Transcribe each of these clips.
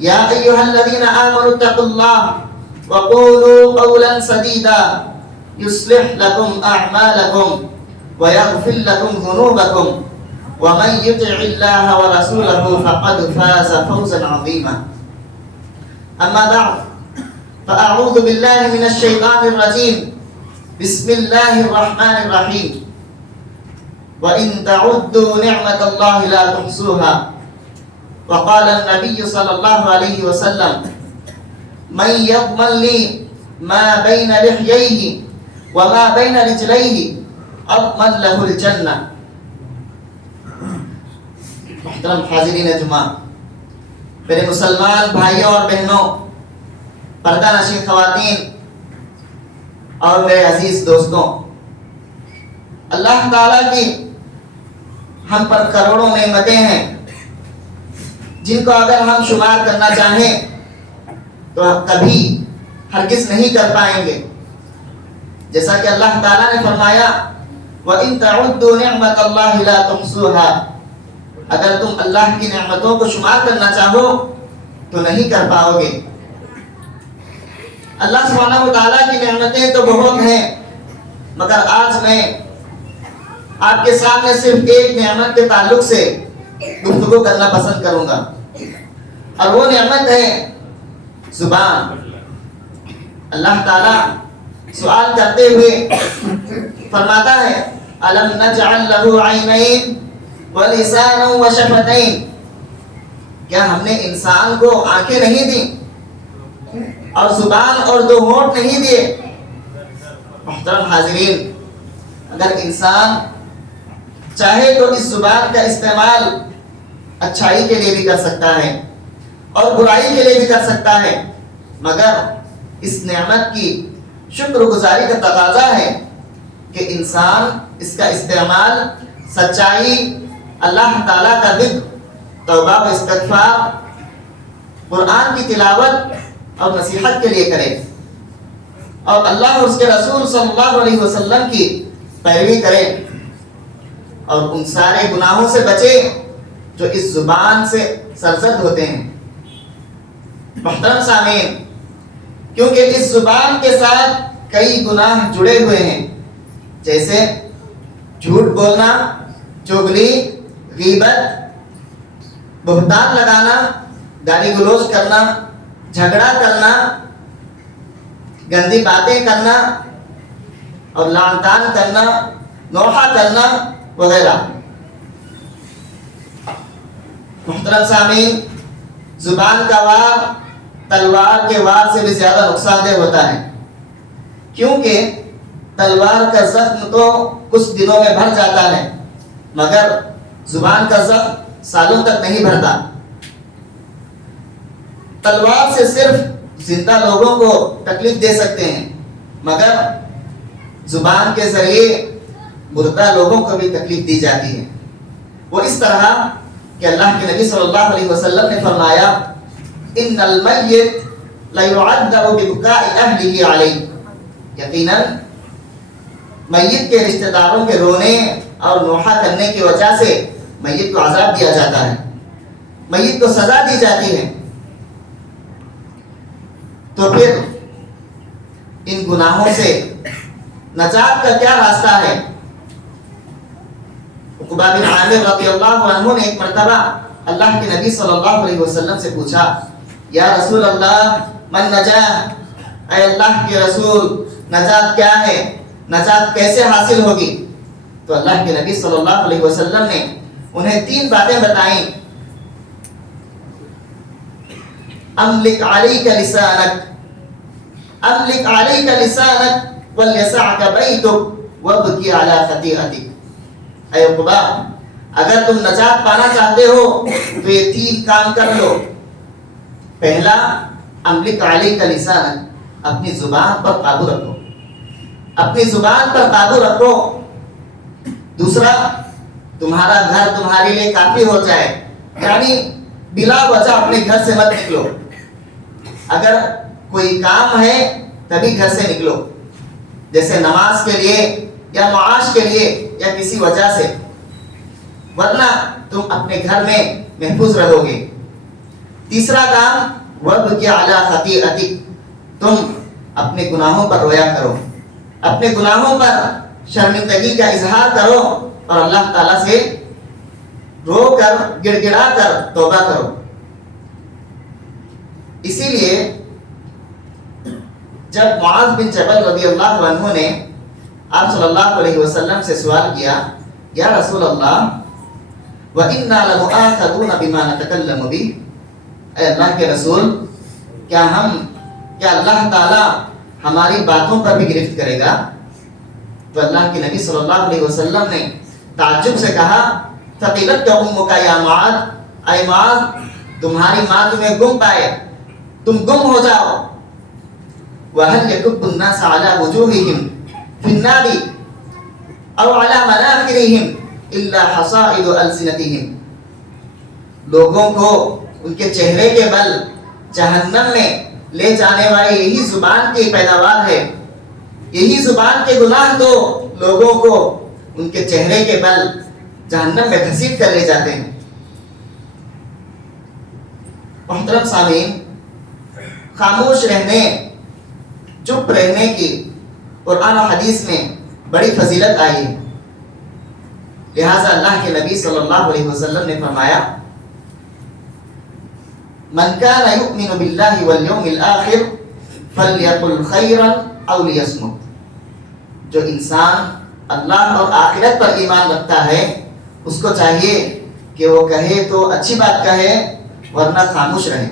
یا ایھا الذین آمنوا اتقوا اللہ وقولوا قولا سدیدا یصلح لکم اعمالکم ویغفر لکم ذنوبکم ومن یطع اللہ ورسولہ فقد فاز فوزا عظیما. اما بعد فاعوذ باللہ من الشیطان الرجیم. بسم اللہ الرحمن الرحیم. وَإِن تَعُدُّوا نِعْمَةَ اللَّهِ لَا تُحْصُوهَا. وقال النبي صلى الله عليه وسلم من يضمن لي ما بين لحييه وما بين رجليه اضمن له الجنة. محترم حاضرین جمعہ، میرے مسلمان بھائیوں اور بہنوں، پردہ نشین خواتین اور میرے عزیز دوستوں، اللہ تعالیٰ کی ہم پر کروڑوں نعمتیں ہیں جن کو اگر ہم شمار کرنا چاہیں تو کبھی ہرگز نہیں کر پائیں گے. جیسا کہ اللہ تعالیٰ نے فرمایا وَإِن تَعُدُّوا نِعْمَةَ اللَّهِ لَا تُحْصُوهَا. اگر تم اللہ کی نعمتوں کو شمار کرنا چاہو تو نہیں کر پاؤ گے. اللہ سبحانہ و تعالیٰ کی نعمتیں تو بہت ہیں، مگر آج میں آپ کے سامنے صرف ایک نعمت کے تعلق سے گفتگو کرنا پسند کروں گا، اور وہ نعمت ہے زبان. اللہ تعالیٰ سوال کرتے ہوئے فرماتا ہے أَلَمْ نَجْعَلْ لَهُ عَيْنَيْنِ وَلِسَانًا وَشَفَتَيْنِ. کیا ہم نے انسان کو آنکھیں نہیں دیں اور زبان اور دو ہونٹ نہیں دیے؟ محترم حاضرین، اگر انسان چاہے تو اس زبان کا استعمال اچھائی کے لیے بھی کر سکتا ہے اور برائی کے لیے بھی کر سکتا ہے، مگر اس نعمت کی شکر گزاری کا تقاضا ہے کہ انسان اس کا استعمال سچائی، اللہ تعالیٰ کا ذکر، توبہ و استغفار، قرآن کی تلاوت اور نصیحت کے لیے کرے، اور اللہ اور اس کے رسول صلی اللہ علیہ وسلم کی پیروی کرے، اور ان سارے گناہوں سے بچے جو اس زبان سے سرزد ہوتے ہیں. محترم سامعین، کیونکہ اس زبان کے ساتھ کئی گناہ جڑے ہوئے ہیں، جیسے جھوٹ بولنا، چغلی، غیبت، بہتان لگانا، گالی گلوچ کرنا، جھگڑا کرنا، گندی باتیں کرنا اور لعن طعن کرنا، نوحہ کرنا وغیرہ. محترم سامعین، زبان کا وار تلوار کے وار سے بھی زیادہ نقصان دہ ہوتا ہے، کیونکہ تلوار کا زخم تو کچھ دنوں میں بھر جاتا ہے، مگر زبان کا زخم سالوں تک نہیں بھرتا. تلوار سے صرف زندہ لوگوں کو تکلیف دے سکتے ہیں، مگر زبان کے ذریعے مردہ لوگوں کو بھی تکلیف دی جاتی ہے. وہ اس طرح کہ اللہ کے نبی صلی اللہ علیہ وسلم نے فرمایا ان المیت لیعذب ببکاء اہلہ علیہ. یقیناً میت کے رشتہ داروں کے رونے اور نوحہ کرنے کی وجہ سے میت کو عذاب دیا جاتا ہے، میت کو سزا دی جاتی ہے. تو پھر ان گناہوں سے نجات کا کیا راستہ ہے؟ عقبہ بن عامر رضی اللہ عنہ نے ایک مرتبہ اللہ کے نبی صلی اللہ علیہ وسلم سے پوچھا یا رسول اللہ من نجات، اے اللہ کے رسول نجات کیا ہے، نجات کیسے حاصل ہوگی؟ تو اللہ کے نبی صلی اللہ علیہ وسلم نے انہیں 3 باتیں بتائیں. املک علیک لسانک، املک علیک لسانک ولیسعک بیتک وابکی علی خطیئتک. اے عقبہ، اگر تم نجات پانا چاہتے ہو تو یہ 3 کام کر لو. پہلا، املک علیک لسانک، اپنی زبان پر قابو رکھو، اپنی زبان پر قابو رکھو. دوسرا، تمہارا گھر تمہارے لیے کافی ہو جائے، یعنی بلا وجہ اپنے گھر سے مت نکلو. اگر کوئی کام ہے تبھی گھر سے نکلو، جیسے نماز کے لیے یا معاش کے لیے یا کسی وجہ سے، ورنہ تم اپنے گھر میں محفوظ رہو گے. تیسرا کام وَبْكِ عَلَىٰ خَطِيئَتِكَ، تم اپنے گناہوں پر رویا کرو، اپنے گناہوں پر شرمندگی کا اظہار کرو اور اللہ تعالیٰ سے رو کر گڑ گڑا کر توبہ کرو۔ اسی لیے جب معاذ بن جبل رضی اللہ عنہ نے آپ صلی اللہ علیہ وسلم سے سوال کیا، یا رسول اللہ وَإِنَّا لَمُؤَاخَذُونَ بِمَا نَتَكَلَّمُ بِهِ، اے اللہ کے رسول، کیا اللہ تعالیٰ ہماری باتوں پر بھی گرفت کرے گا؟ تو اللہ کے نبی صلی اللہ علیہ وسلم نے تعجب سے کہا، ثقلتک امک یا معاذ، اے معاذ تمہاری ماں تمہیں گم پائے، تم گم ہو جاؤ۔ وَهَلْ يَكُبُّ النَّاسَ عَلَى وُجُوهِهِمْ فِي النَّارِ أَوْ عَلَى مَنَاخِرِهِمْ إِلَّا حَصَائِدُ أَلْسِنَتِهِمْ، لوگوں کو ان کے چہرے کے بل جہنم میں لے جانے والی یہی زبان کی پیداوار ہے، یہی زبان کے گناہ تو لوگوں کو ان کے چہرے کے بل جہنم میں گھسیٹ کر لے جاتے ہیں۔ محترم سامعین، خاموش رہنے، چپ رہنے کی قرآن و حدیث میں بڑی فضیلت آئی ہے، لہٰذا اللہ کے نبی صلی اللہ علیہ وسلم نے فرمایا، من کان یؤمن باللہ والیوم الآخر فلیقل خیرا او لیصمت، جو انسان اللہ اور آخرت پر ایمان رکھتا ہے اس کو چاہیے کہ وہ کہے تو اچھی بات کہے ورنہ خاموش رہے۔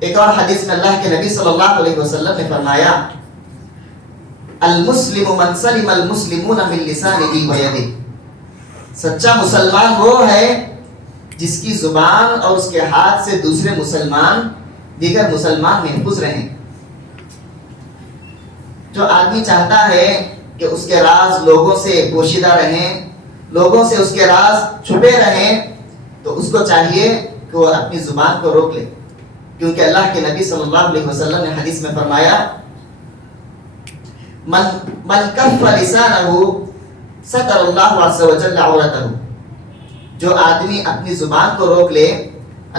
ایک اور حدیث میں اللہ کے نبی صلی اللہ علیہ وسلم نے فرمایا، المسلم من سلم المسلمون من لسانه ویده، سچا مسلمان وہ ہے جس کی زبان اور اس کے ہاتھ سے دوسرے مسلمان، دیگر مسلمان محفوظ رہیں۔ جو آدمی چاہتا ہے کہ اس کے راز لوگوں سے پوشیدہ رہیں، لوگوں سے اس کے راز چھپے رہیں، تو اس کو چاہیے کہ وہ اپنی زبان کو روک لے، کیونکہ اللہ کے نبی صلی اللہ علیہ وسلم نے حدیث میں فرمایا، من کف لسانہ ستر اللہ عز وجل عورتہ، جو آدمی اپنی زبان کو روک لے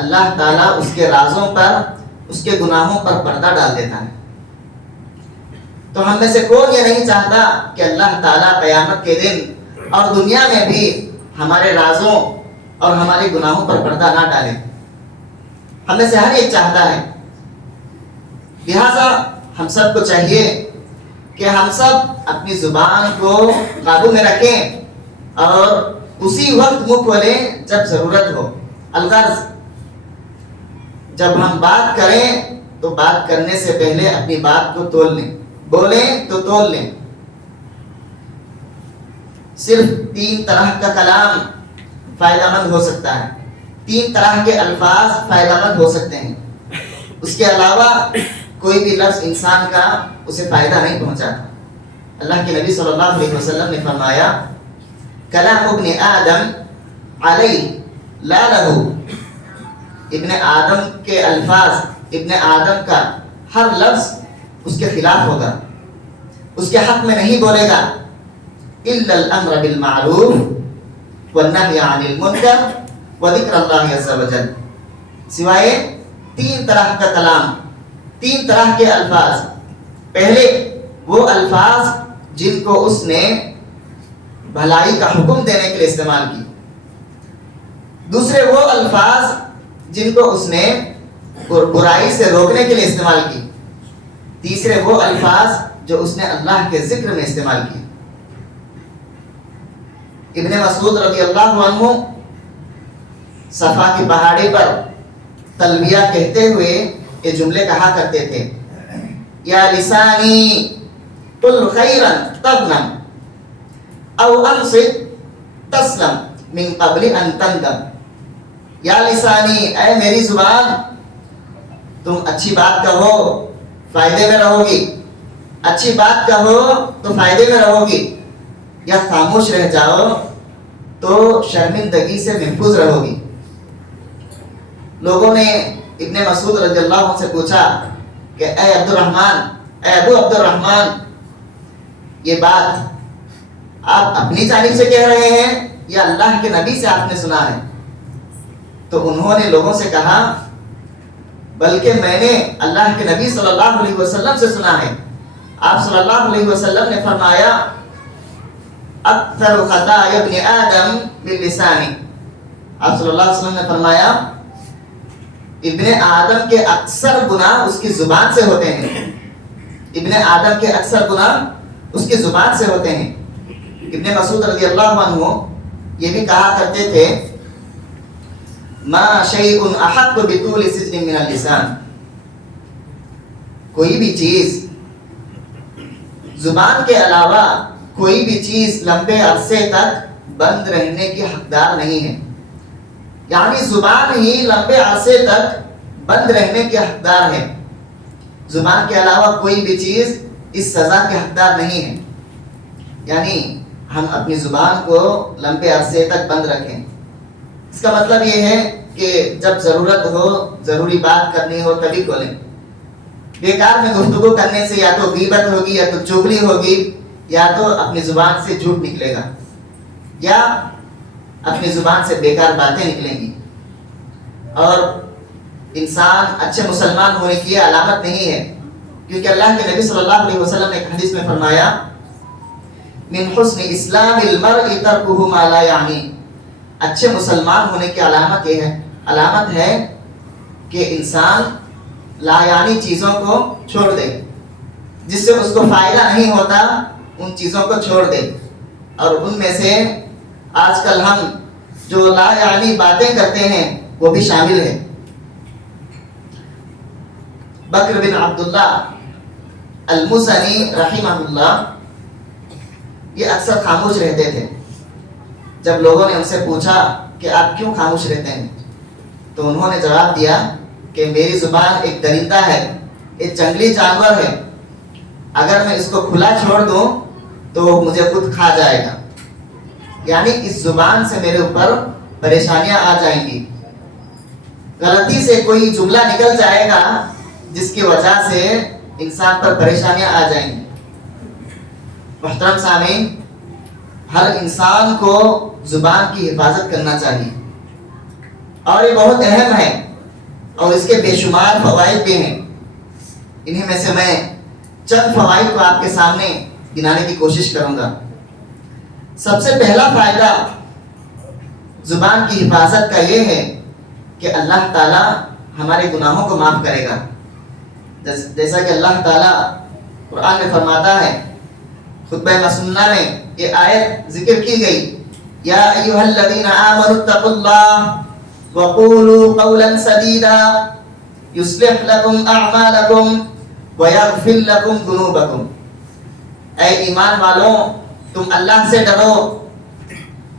اللہ تعالیٰ اس کے رازوں پر، اس کے گناہوں پر پردہ ڈال دیتا ہے۔ تو ہم میں سے کون یہ نہیں چاہتا کہ اللہ تعالیٰ قیامت کے دن اور دنیا میں بھی ہمارے رازوں اور ہمارے گناہوں پر پردہ نہ ڈالے؟ ہم میں سے ہر ایک چاہتا ہے، لہٰذا ہم سب کو چاہیے کہ ہم سب اپنی زبان کو قابو میں رکھیں اور اسی وقت منہ کھولیں جب ضرورت ہو۔ الغرض، جب ہم بات کریں تو بات کرنے سے پہلے اپنی بات کو تول لیں، بولیں تو تول لیں۔ صرف 3 طرح کا کلام فائدہ مند ہو سکتا ہے، 3 طرح کے الفاظ فائدہ مند ہو سکتے ہیں، اس کے علاوہ کوئی بھی لفظ انسان کا اسے فائدہ نہیں پہنچاتا۔ اللہ کے نبی صلی اللہ علیہ وسلم نے فرمایا، کلام ابن آدم علیہ لا لہو، ابن آدم کے الفاظ، ابن آدم کا ہر لفظ اس کے خلاف ہوگا، اس کے حق میں نہیں بولے گا، الا الامر بالمعروف والنہی عن المنکر وذکر اللہ عز وجل، سوائے 3 طرح کا کلام، 3 طرح کے الفاظ۔ پہلے وہ الفاظ جن کو اس نے بھلائی کا حکم دینے کے لیے استعمال کی، دوسرے وہ الفاظ جن کو اس نے برائی سے روکنے کے لیے استعمال کی، تیسرے وہ الفاظ جو اس نے اللہ کے ذکر میں استعمال کی۔ ابن مسعود رضی اللہ عنہ صفا کی پہاڑی پر تلبیہ کہتے ہوئے یہ جملے کہا کرتے تھے، یا لسانی قل خیرا تغنم او انصت تسلم من قبل ان تندم، یا لسانی، اے میری زبان، تم اچھی بات کہو فائدے میں رہو گی، اچھی بات کہو تو فائدے میں رہو گی، یا خاموش رہ جاؤ تو شرمندگی سے محفوظ رہو گی۔ لوگوں نے ابن مسعود رضی اللہ عنہ سے پوچھا کہ اے عبد الرحمن، اے ابو عبد الرحمن، یہ بات آپ اپنی جانب سے کہہ رہے ہیں یا اللہ کے نبی سے آپ نے سنا ہے؟ تو انہوں نے لوگوں سے کہا بلکہ میں نے اللہ کے نبی صلی اللہ علیہ وسلم سے سنا ہے. آپ صلی اللہ علیہ وسلم نے فرمایا اکثر خطایا ابن آدم باللسان. آپ صلی اللہ علیہ وسلم نے فرمایا ابن آدم کے اکثر گناہ اس کی زبان سے ہوتے ہیں. ابن آدم کے اکثر گناہ اس کی زبان سے ہوتے ہیں. ابن مسعود رضی اللہ عنہ یہ بھی کہا کرتے تھے ما شیء احق بطول سجن من اللسان. کوئی بھی چیز زبان کے علاوہ کوئی بھی چیز لمبے عرصے تک بند رہنے کی حقدار نہیں ہے. یعنی زبان ہی لمبے عرصے تک بند رہنے کی حقدار ہے. زبان کے علاوہ کوئی بھی چیز اس سزا کے حقدار نہیں ہے. یعنی ہم اپنی زبان کو لمبے عرصے تک بند رکھیں. اس کا مطلب یہ ہے کہ جب ضرورت ہو, ضروری بات کرنی ہو تبھی کھولیں. بیکار میں گفتگو کرنے سے یا تو غیبت ہوگی یا تو چغلی ہوگی یا تو اپنی زبان سے جھوٹ نکلے گا یا اپنی زبان سے بیکار باتیں نکلیں گی. اور انسان اچھے مسلمان ہونے کی علامت نہیں ہے, کیونکہ اللہ کے نبی صلی اللہ علیہ وسلم نے ایک حدیث میں فرمایا من حسن اسلام المرء ترکہ ما لا یعنی. اچھے مسلمان ہونے کی علامت یہ ہے, علامت ہے کہ انسان لا یعنی چیزوں کو چھوڑ دے, جس سے اس کو فائدہ نہیں ہوتا ان چیزوں کو چھوڑ دے. اور ان میں سے آج کل ہم جو لا یعنی باتیں کرتے ہیں وہ بھی شامل ہے. بکر بن عبداللہ المزنی رحمہ اللہ یہ اکثر خاموش رہتے تھے. جب لوگوں نے ان سے پوچھا کہ آپ کیوں خاموش رہتے ہیں تو انہوں نے جواب دیا کہ میری زبان ایک درندہ ہے, ایک جنگلی جانور ہے. اگر میں اس کو کھلا چھوڑ دوں تو مجھے خود کھا جائے گا. یعنی اس زبان سے میرے اوپر پریشانیاں آ جائیں گی. غلطی سے کوئی جملہ نکل جائے گا جس کی وجہ سے انسان پر پریشانیاں آ جائیں گی. محترم سامعین, ہر انسان کو زبان کی حفاظت کرنا چاہیے اور یہ بہت اہم ہے اور اس کے بے شمار فوائد بھی ہیں. انہیں میں سے میں چند فوائد کو آپ کے سامنے گنانے کی کوشش کروں گا. سب سے پہلا فائدہ زبان کی حفاظت کا یہ ہے کہ اللہ تعالیٰ ہمارے گناہوں کو معاف کرے گا. جیسا کہ اللہ تعالیٰ قرآن میں فرماتا ہے, خطبہ مسنونہ میں یہ آیت ذکر کی گئی, یا ایھا الذین آمنوا اتقوا اللہ وقولوا قولا سدیدا یصلح لکم اعمالکم ویغفر لکم ذنوبکم. اے ایمان والوں, تم اللہ سے ڈرو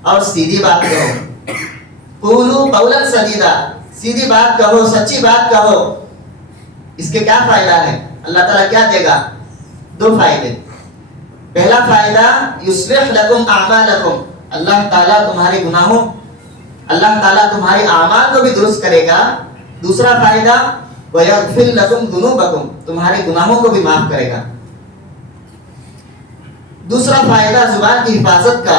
اور سیدھی بات کہو. قولوا قولا سدیدا, سیدھی بات کہو, سچی بات کہو. اس کے کیا فائدہ ہے؟ اللہ تعالیٰ کیا دے گا؟ دو فائدے. پہلا فائدہ یصلح لکم اعمالکم, اللہ تعالیٰ تمہارے گناہوں, اللہ تعالیٰ تمہارے اعمال کو بھی درست کرے گا. دوسرا فائدہ ویغفر لکم ذنوبکم, تمہارے گناہوں کو بھی معاف کرے گا. دوسرا فائدہ زبان کی حفاظت کا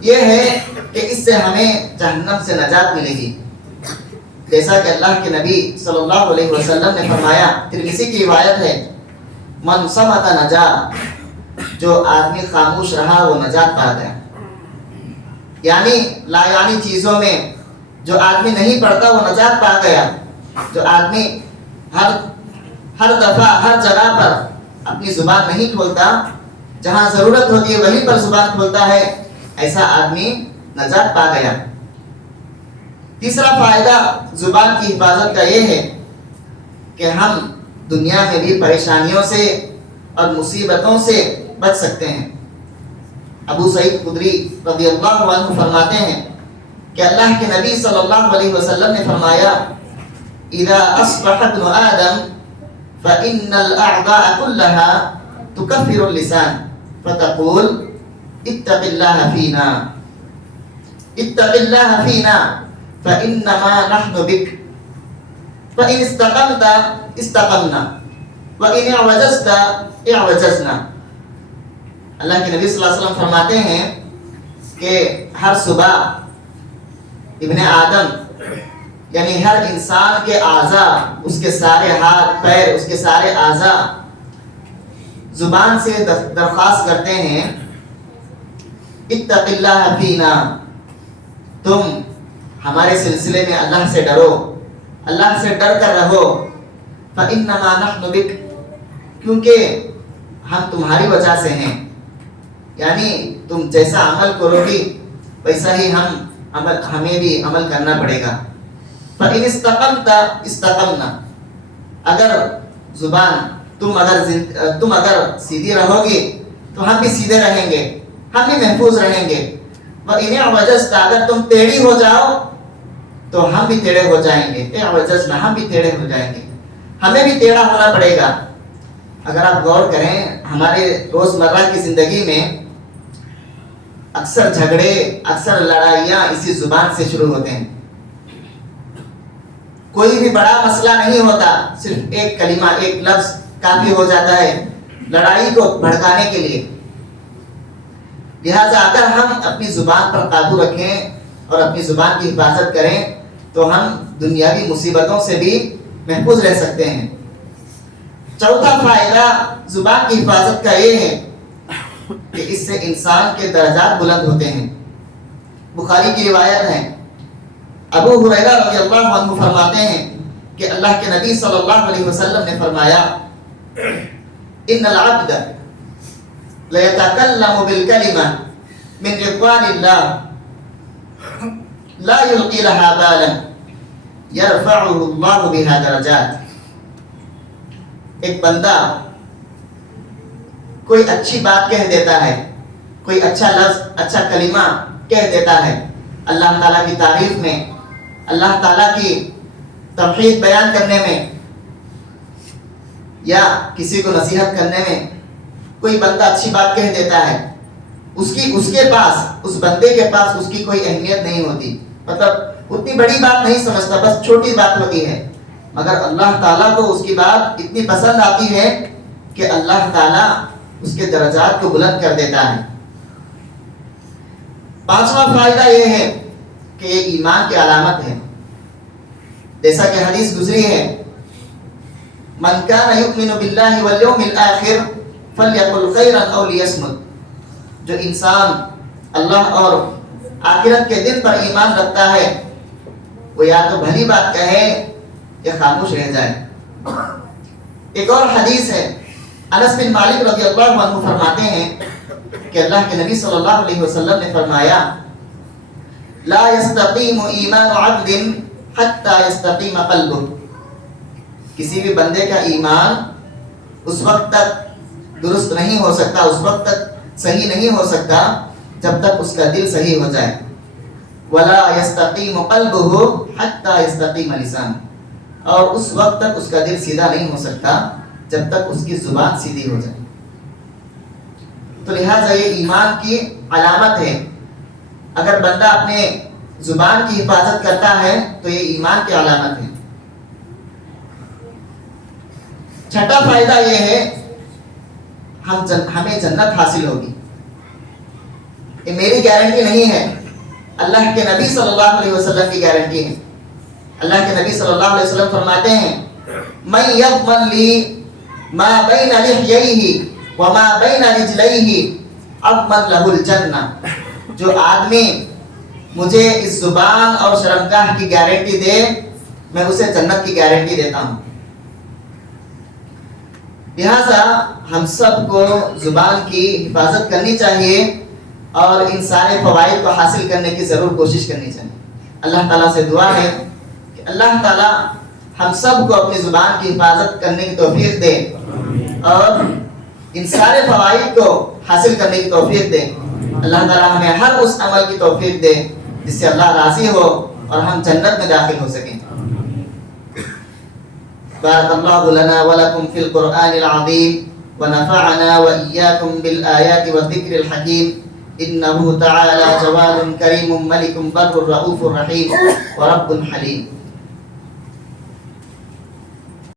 یہ ہے کہ اس سے ہمیں جہنم سے نجات ملے گی. جیسا کہ اللہ کے نبی صلی اللہ علیہ وسلم نے فرمایا, ترمذی کی روایت ہے, من صمت نجا, جو آدمی خاموش رہا وہ نجات پا گیا. یعنی لا یعنی چیزوں میں جو آدمی نہیں پڑھتا وہ نجات پا گیا. جو آدمی ہر دفعہ ہر جگہ پر اپنی زبان نہیں کھولتا, جہاں ضرورت ہوتی ہے وہیں پر زبان کھولتا ہے, ایسا آدمی نجات پا گیا. تیسرا فائدہ زبان کی حفاظت کا یہ ہے کہ ہم دنیا میں بھی پریشانیوں سے اور مصیبتوں سے بچ سکتے ہیں. ابو سعید خدری رضی اللہ عنہ فرماتے ہیں کہ اللہ کے نبی صلی اللہ علیہ وسلم نے فرمایا, اذا اصبح ابن آدم فإن الأعضاء كلها تكفر اللسان فتقول اتق الله فينا اتق الله فينا فإنما نحن بك فإن استقمت استقمنا وإن اعوجزت اعوجزنا. اللہ کے نبی صلی اللہ علیہ وسلم فرماتے ہیں کہ ہر صبح ابن آدم یعنی ہر انسان کے اعضاء، اس کے سارے ہاتھ پیر، اس کے سارے اعضاء زبان سے درخواست کرتے ہیں اتق اللہ فینا، تم ہمارے سلسلے میں اللہ سے ڈرو، اللہ سے ڈر کر رہو، فإنما نحن بک، کیونکہ ہم تمہاری وجہ سے ہیں، یعنی تم جیسا عمل کرو گی ویسا ہی ہمیں بھی عمل کرنا پڑے گا۔ فإن استقمت استقمنا، اگر زبان تم اگر سیدھی رہو گی تو ہم بھی سیدھے رہیں گے، ہم بھی محفوظ رہیں گے۔ وإن اعوججت، اگر تم ٹیڑھی ہو جاؤ تو ہم بھی ٹیڑھے ہو جائیں گے، اعوججنا، ہم بھی ٹیڑھے ہو جائیں گے، ہمیں بھی ٹیڑھا ہونا پڑے گا۔ اگر آپ غور کریں ہمارے روزمرہ کی زندگی میں اکثر جھگڑے، اکثر لڑائیاں اسی زبان سے شروع ہوتے ہیں۔ کوئی بھی بڑا مسئلہ نہیں ہوتا، صرف ایک کلمہ، ایک لفظ کافی ہو جاتا ہے لڑائی کو بھڑکانے کے لیے۔ لہٰذا اگر ہم اپنی زبان پر قابو رکھیں اور اپنی زبان کی حفاظت کریں تو ہم دنیاوی مصیبتوں سے بھی محفوظ رہ سکتے ہیں۔ چوتھا فائدہ زبان کی حفاظت کا یہ ہے کہ اس سے انسان کے درجات بلند ہوتے ہیں۔ بخاری کی روایت ہے، ابو ہریرہ رضی اللہ عنہ فرماتے ہیں کہ اللہ کے نبی صلی اللہ علیہ وسلم نے فرمایا ان العبد لیتکلم بالکلمہ من رضوان اللہ لا یلقی لها بالا یرفعہ اللہ بها درجات۔ ایک بندہ کوئی اچھی بات کہہ دیتا ہے، کوئی اچھا لفظ، اچھا کلمہ کہہ دیتا ہے اللہ تعالیٰ کی تعریف میں، اللہ تعالیٰ کی توحید بیان کرنے میں یا کسی کو نصیحت کرنے میں، کوئی بندہ اچھی بات کہہ دیتا ہے، اس کے پاس، اس بندے کے پاس اس کی کوئی اہمیت نہیں ہوتی، مطلب اتنی بڑی بات نہیں سمجھتا، بس چھوٹی بات ہوتی ہے، مگر اللہ تعالیٰ کو اس کی بات اتنی پسند آتی ہے کہ اللہ تعالیٰ اس کے درجات کو بلند کر دیتا ہے۔ پانچواں فائدہ یہ ہے کہ یہ ایمان کی علامت ہے، جیسا کہ حدیث گزری ہے من کان یؤمن باللہ والیوم الآخر فلیقل خیرا او لیصمت، جو انسان اللہ اور آخرت کے دن پر ایمان رکھتا ہے وہ یا تو بھلی بات کہے یا خاموش رہ جائے۔ ایک اور حدیث ہے، انس بن مالک رضی اللہ عنہ فرماتے ہیں کہ اللہ کے نبی صلی اللہ علیہ وسلم نے فرمایا لا یستقیم ایمان عبد حتی یستقیم قلبہ، کسی بھی بندے کا ایمان اس وقت تک درست نہیں ہو سکتا، اس وقت تک صحیح نہیں ہو سکتا جب تک اس کا دل صحیح ہو جائے۔ ولا یستقیم قلبہ حتی یستقیم لسانہ، اور اس وقت تک اس کا دل سیدھا نہیں ہو سکتا جب تک اس کی زبان سیدھی ہو جائے۔ تو لہٰذا یہ ایمان کی علامت ہے، اگر بندہ اپنے زبان کی حفاظت کرتا ہے تو یہ ایمان کی علامت ہے۔ چھٹا فائدہ یہ ہے ہمیں جنت حاصل ہوگی، یہ میری گارنٹی نہیں ہے، اللہ کے نبی صلی اللہ علیہ وسلم کی گارنٹی ہے۔ اللہ کے نبی صلی اللہ علیہ وسلم فرماتے ہیں من یضمن لی ما بین لحییہ وما بین رجلیہ اضمن لہ الجنہ، جو آدمی مجھے اس زبان اور شرمگاہ کی گارنٹی دے میں اسے جنت کی گارنٹی دیتا ہوں۔ لہٰذا ہم سب کو زبان کی حفاظت کرنی چاہیے اور ان سارے فوائد کو حاصل کرنے کی ضرور کوشش کرنی چاہیے۔ اللہ تعالیٰ سے دعا ہے کہ اللہ تعالیٰ ہم سب کو اپنی زبان کی حفاظت کرنے کی توفیق دے اور ان سارے فوائد کو حاصل کرنے کی توفیق دے۔ اللہ تعالیٰ ہمیں ہر اس عمل کی توفیق دے جس سے اللہ راضی ہو اور ہم جنت میں داخل ہو سکیں۔ بارک اللہ لنا ولکم فی القرآن العظیم ونفعنا وإياكم بالآيات والذكر الحكيم إنه تعالى جواد كريم ملك بر رؤوف رحيم ورب حليم۔